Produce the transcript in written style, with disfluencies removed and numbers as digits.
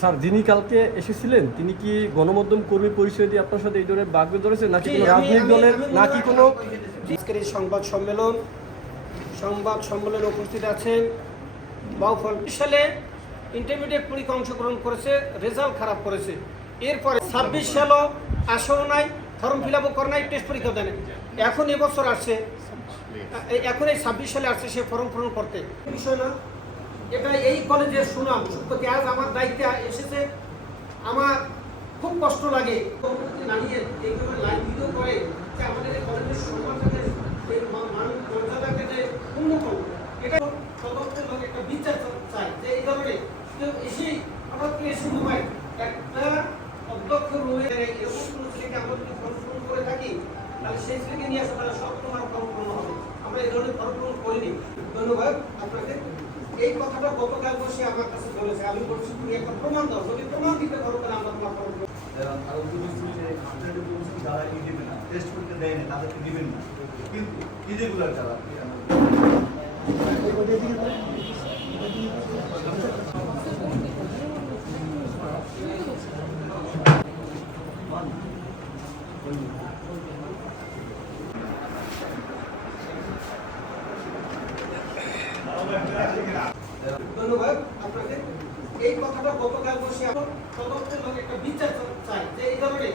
Sir, যিনি কালকে এসেছিলেন তিনি কি গণমাধ্যম কর্মী পরিচয় দিয়ে আপনার সাথে এই ধরনের বাগবিতণ্ডা ধরেছে নাকি কোনো রাজনৈতিক দলের নাকি কোনো আজকের এই সংবাদ সম্মেলনে উপস্থিত আছেন বাউফল সালে ইন্টারমিডিয়েট পরীক্ষা অংশগ্রহণ করেছে, রেজাল্ট খারাপ করেছে। এরপরে 26 সালও আসেও নাই, ফর্ম ফিল আপও করে নাই, টেস্ট পরীক্ষা দেন। এখন এবছর আসছে, এখন এই 26 সালে আসছে সে ফর্ম পূরণ করতে। বিষয় না, এটা এই কলেজের সুনাম সুপ্রতি আজ আমার দায়িত্বে এসেছে। আমার খুব কষ্ট লাগে লাইভ ভিডিও করে যে আমাদের এই কলেজের সম্মানটাকে মর্যাদাকে যে উন্নতন, এটা তদন্তের লোক একটা বিচার চাই যে এই ধরনের কেউ এসেই আমরা তো এসে ঘুমাই একটা অধ্যক্ষ রুমে এরকম কোনো ছেলেকে আমরা যদি ফর্ম করে থাকি তাহলে সেই ছেলেকে নিয়ে আসা তাহলে সব তোমার ফর্ম হবে। আমরা এই ধরনের ফর্ম করিনি। ধন্যবাদ আপনাকে। এই কথাটা গতকাল বসে আমার কাছে বলেছে, আমি বলছি তুমি একটা প্রমাণ দাও, যদি প্রমাণ দিতে পারো তাহলে আমরা তোমার ফর্ম যারা দিবে না, টেস্ট করতে দেয় না, তাদেরকে দিবেন না, কিন্তু ইরেগুলার যারা ধন্যবাদ আপনাকে। এই কথাটা গতকাল বসে তদন্তের লোক একটা বিচার চাই যে এই ধরনের